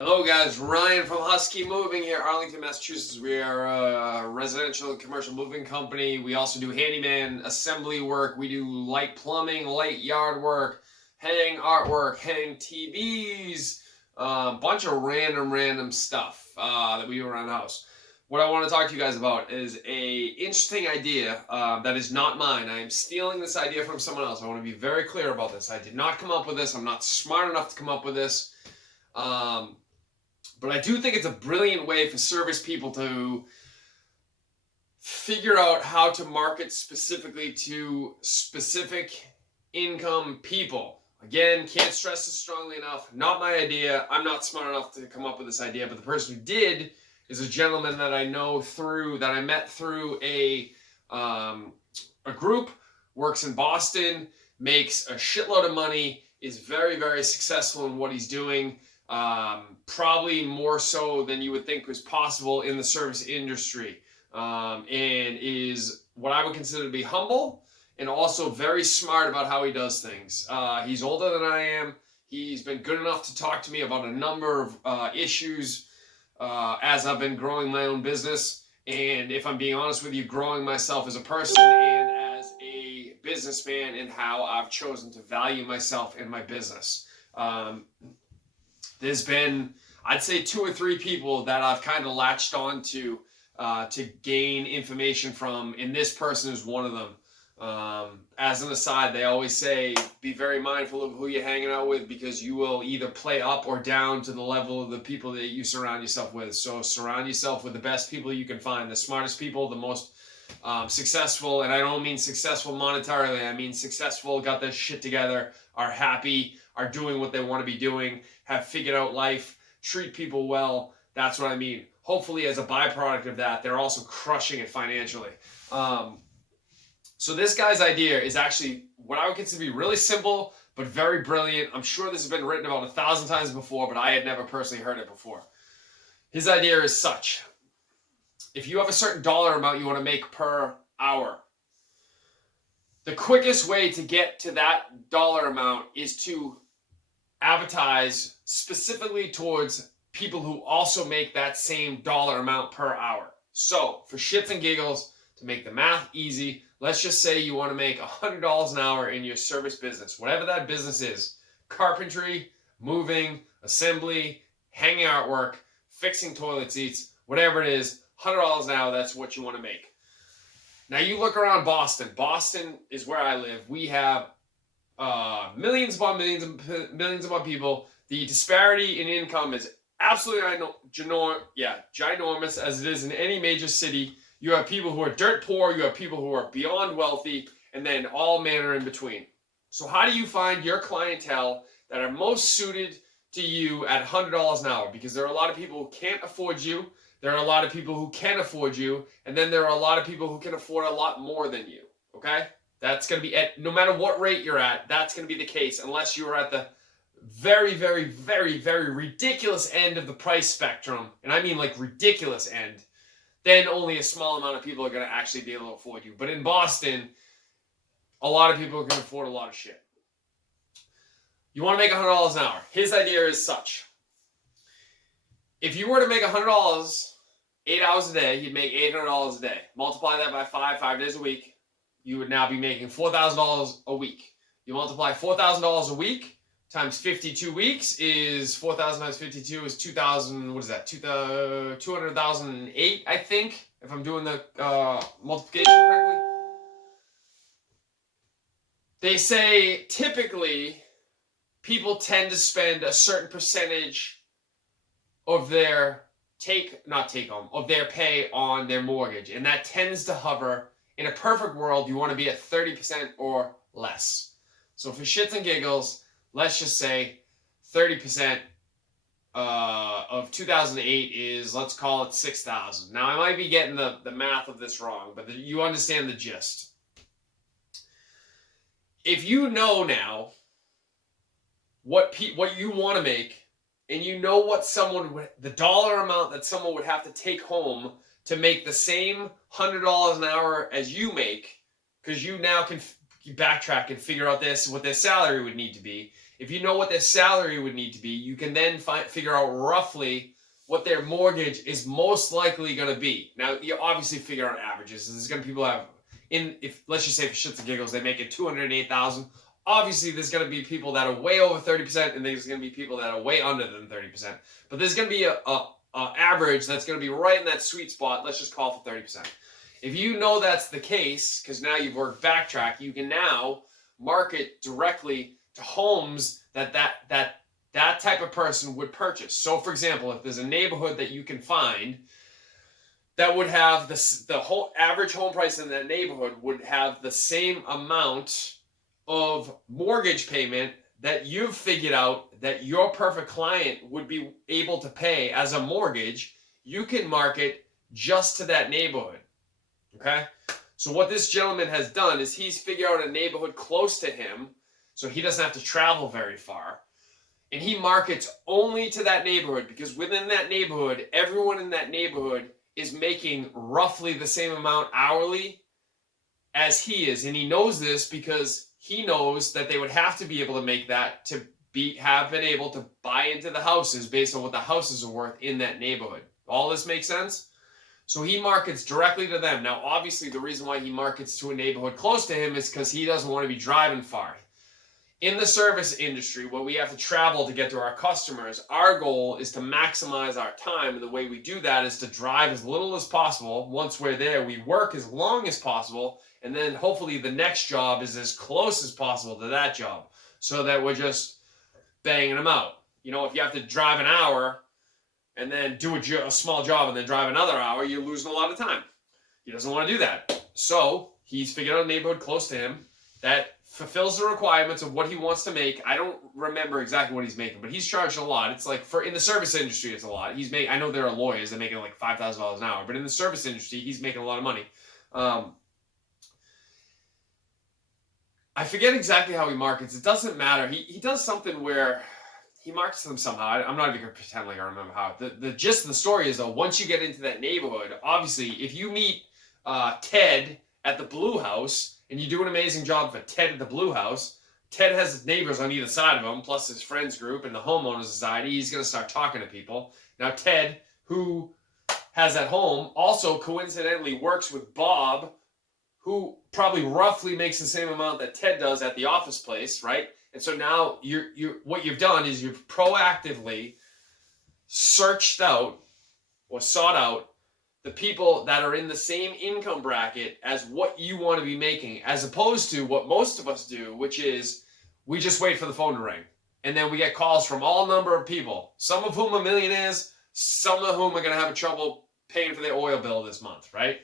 Hello guys, Ryan from Husky Moving here, Arlington, Massachusetts. We are a residential and commercial moving company. We also do handyman assembly work. We do light plumbing, light yard work, hang artwork, hang TVs, a bunch of random stuff that we do around the house. What I want to talk to you guys about is a interesting idea that is not mine. I am stealing this idea from someone else. I want to be very clear about this. I did not come up with this. I'm not smart enough to come up with this. But I do think it's a brilliant way for service people to figure out how to market specifically to specific income people. Again, can't stress this strongly enough. Not my idea. I'm not smart enough to come up with this idea, but the person who did is a gentleman that I met through a group, works in Boston, makes a shitload of money, is very successful in what he's doing. Probably more so than you would think was possible in the service industry, and is what I would consider to be humble and also very smart about how he does things. He's older than I am. He's been good enough to talk to me about a number of issues as I've been growing my own business, and if I'm being honest with you, growing myself as a person and as a businessman, and how I've chosen to value myself in my business. There's been, I'd say, 2 or 3 people that I've kind of latched on to gain information from, and this person is one of them. As an aside, they always say, be very mindful of who you're hanging out with, because you will either play up or down to the level of the people that you surround yourself with. So surround yourself with the best people you can find, the smartest people, the most successful, and I don't mean successful monetarily, I mean successful, got their shit together, are happy, are doing what they want to be doing, have figured out life, treat people well. That's what I mean. Hopefully, as a byproduct of that, they're also crushing it financially. So this guy's idea is actually what I would consider to be really simple, but very brilliant. I'm sure this has been written about 1,000 times before, but I had never personally heard it before. His idea is such. If you have a certain dollar amount you want to make per hour, the quickest way to get to that dollar amount is to advertise specifically towards people who also make that same dollar amount per hour. So, for shits and giggles, to make the math easy, let's just say you want to make $100 an hour in your service business, whatever that business is: carpentry, moving, assembly, hanging artwork, fixing toilet seats, whatever it is, $100 an hour, that's what you want to make. Now you look around Boston. Boston is where I live. We have millions upon millions upon people. The disparity in income is absolutely ginormous, as it is in any major city. You have people who are dirt poor, you have people who are beyond wealthy, and then all manner in between. So how do you find your clientele that are most suited to you at $100 an hour? Because there are a lot of people who can't afford you, there are a lot of people who can afford you, and then there are a lot of people who can afford a lot more than you, okay? That's going to be, at no matter what rate you're at, that's going to be the case, unless you are at the very ridiculous end of the price spectrum, and I mean like ridiculous end. Then only a small amount of people are going to actually be able to afford you. But in Boston, a lot of people can afford a lot of shit. You want to make $100 an hour. His idea is such. If you were to make $100 8 hours a day, you'd make $800 a day. Multiply that by 5 days a week, you would now be making $4,000 a week. You multiply $4,000 a week times 52 weeks is 4,000 times 52 is 2,000. What is that? 200,008, I think, if I'm doing the multiplication correctly. They say typically people tend to spend a certain percentage of their their pay on their mortgage, and that tends to hover. In a perfect world, you want to be at 30% or less. So for shits and giggles, let's just say 30% of 2008 is, let's call it 6,000. Now, I might be getting the math of this wrong, but you understand the gist. If you know now what you want to make, and you know what the dollar amount that someone would have to take home to make the same $100 an hour as you make, because you now can backtrack and figure out what their salary would need to be, If you know what their salary would need to be, you can then figure out roughly what their mortgage is most likely going to be. Now, you obviously figure out averages. There's going to be people have, if let's just say for shits and giggles, they make it $208,000. Obviously, there's going to be people that are way over 30%, and there's going to be people that are way under than 30%. But there's going to be a average that's going to be right in that sweet spot. Let's just call for 30%. If you know that's the case, because now you've worked backtrack, you can now market directly to homes that type of person would purchase. So, for example, if there's a neighborhood that you can find that would have the whole average home price in that neighborhood would have the same amount of mortgage payment that you've figured out that your perfect client would be able to pay as a mortgage, you can market just to that neighborhood. Okay? So what this gentleman has done is he's figured out a neighborhood close to him, so he doesn't have to travel very far. And he markets only to that neighborhood because within that neighborhood, everyone in that neighborhood is making roughly the same amount hourly as he is. And he knows this because he knows that they would have to be able to make that to have been able to buy into the houses based on what the houses are worth in that neighborhood. All this makes sense? So he markets directly to them. Now, obviously, the reason why he markets to a neighborhood close to him is because he doesn't want to be driving far. In the service industry, where we have to travel to get to our customers, our goal is to maximize our time. And the way we do that is to drive as little as possible. Once we're there, we work as long as possible. And then hopefully the next job is as close as possible to that job so that we're just banging them out. You know, if you have to drive an hour and then do a small job and then drive another hour, you're losing a lot of time. He doesn't want to do that. So he's figured out a neighborhood close to him that fulfills the requirements of what he wants to make. I don't remember exactly what he's making, but he's charged a lot. It's like in the service industry, it's a lot. I know there are lawyers that make it like $5,000 an hour, but in the service industry, he's making a lot of money. I forget exactly how he markets. It doesn't matter. He does something where he markets them somehow. I'm not even going to pretend like I remember how. The gist of the story is, though, once you get into that neighborhood, obviously, if you meet Ted at the Blue House and you do an amazing job for Ted at the Blue House, Ted has neighbors on either side of him, plus his friends group and the homeowners society. He's going to start talking to people. Now, Ted, who has at home, also coincidentally works with Bob, who probably roughly makes the same amount that Ted does at the office place, right? And so now what you've done is you've proactively searched out or sought out the people that are in the same income bracket as what you want to be making, as opposed to what most of us do, which is we just wait for the phone to ring. And then we get calls from all number of people, some of whom are millionaires, some of whom are going to have trouble paying for their oil bill this month, right?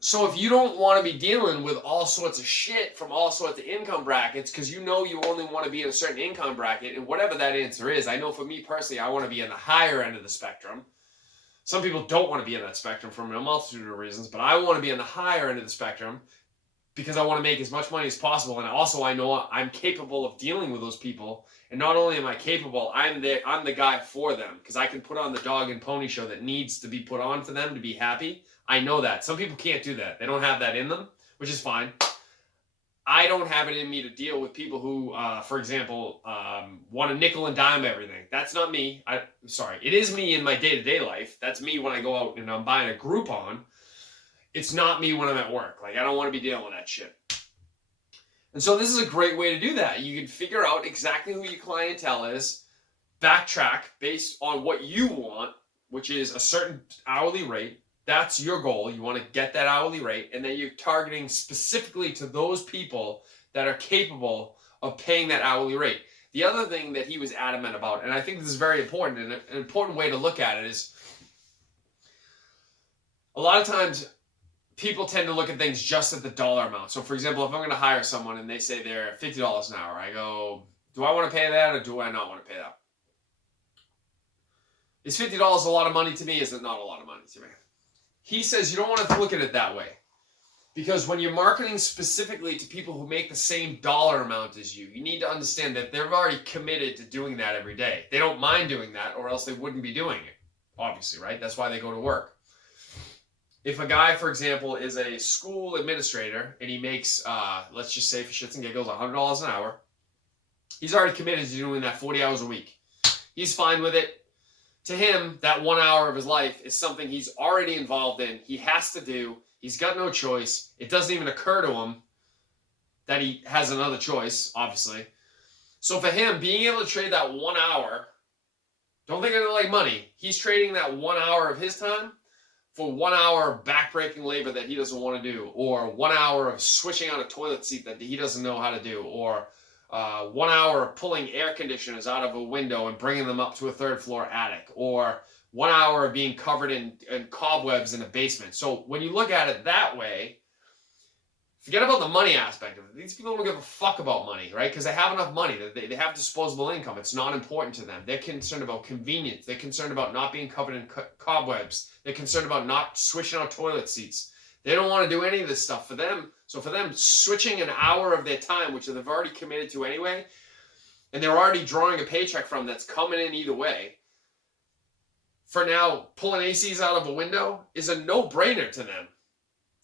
So if you don't want to be dealing with all sorts of shit from all sorts of income brackets, because you know you only want to be in a certain income bracket, and whatever that answer is, I know for me personally, I want to be in the higher end of the spectrum. Some people don't want to be in that spectrum for a multitude of reasons, but I want to be in the higher end of the spectrum because I want to make as much money as possible. And also I know I'm capable of dealing with those people. And not only am I capable, I'm the guy for them, because I can put on the dog and pony show that needs to be put on for them to be happy. I know that. Some people can't do that. They don't have that in them, which is fine. I don't have it in me to deal with people who, for example, want to nickel and dime everything. That's not me. It is me in my day-to-day life. That's me when I go out and I'm buying a Groupon. It's not me when I'm at work. Like, I don't want to be dealing with that shit. And so this is a great way to do that. You can figure out exactly who your clientele is, backtrack based on what you want, which is a certain hourly rate. That's your goal. You want to get that hourly rate, and then you're targeting specifically to those people that are capable of paying that hourly rate. The other thing that he was adamant about, and I think this is very important, and an important way to look at it is, a lot of times people tend to look at things just at the dollar amount. So for example, if I'm going to hire someone and they say they're $50 an hour, I go, do I want to pay that or do I not want to pay that? Is $50 a lot of money to me? Is it not a lot of money to me? He says you don't want to look at it that way, because when you're marketing specifically to people who make the same dollar amount as you, you need to understand that they're already committed to doing that every day. They don't mind doing that, or else they wouldn't be doing it, obviously, right? That's why they go to work. If a guy, for example, is a school administrator and he makes, let's just say for shits and giggles, $100 an hour, He's already committed to doing that 40 hours a week. He's fine with it. To him, that 1 hour of his life is something he's already involved in. He has to do. He's got no choice. It doesn't even occur to him that he has another choice, obviously. So for him, being able to trade that 1 hour, don't think of it like money. He's trading that 1 hour of his time for 1 hour of backbreaking labor that he doesn't want to do, or 1 hour of switching on a toilet seat that he doesn't know how to do, or 1 hour of pulling air conditioners out of a window and bringing them up to a third floor attic, or 1 hour of being covered in cobwebs in a basement. So when you look at it that way, forget about the money aspect of it. These people don't give a fuck about money, right? Because they have enough money. They have disposable income. It's not important to them. They're concerned about convenience. They're concerned about not being covered in cobwebs. They're concerned about not switching out toilet seats. They don't want to do any of this stuff for them. So for them, switching an hour of their time, which they've already committed to anyway, and they're already drawing a paycheck from that's coming in either way, for now pulling ACs out of a window is a no-brainer to them.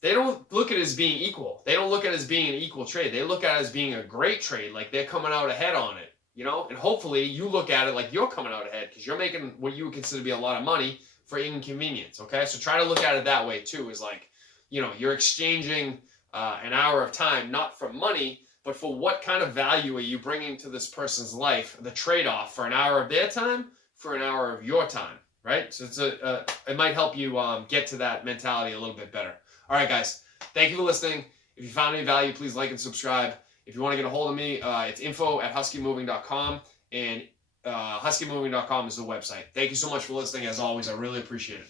They don't look at it as being equal. They don't look at it as being an equal trade. They look at it as being a great trade, like they're coming out ahead on it, you know? And hopefully you look at it like you're coming out ahead because you're making what you would consider to be a lot of money for inconvenience, okay? So try to look at it that way too, is like, you know, you're exchanging an hour of time, not for money, but for what kind of value are you bringing to this person's life, the trade-off for an hour of their time for an hour of your time, right? So it's it might help you get to that mentality a little bit better. All right, guys, thank you for listening. If you found any value, please like and subscribe. If you want to get a hold of me, it's info@huskymoving.com, and huskymoving.com is the website. Thank you so much for listening. As always, I really appreciate it.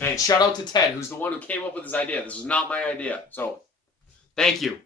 And shout out to Ted, who's the one who came up with this idea. This was not my idea. So thank you.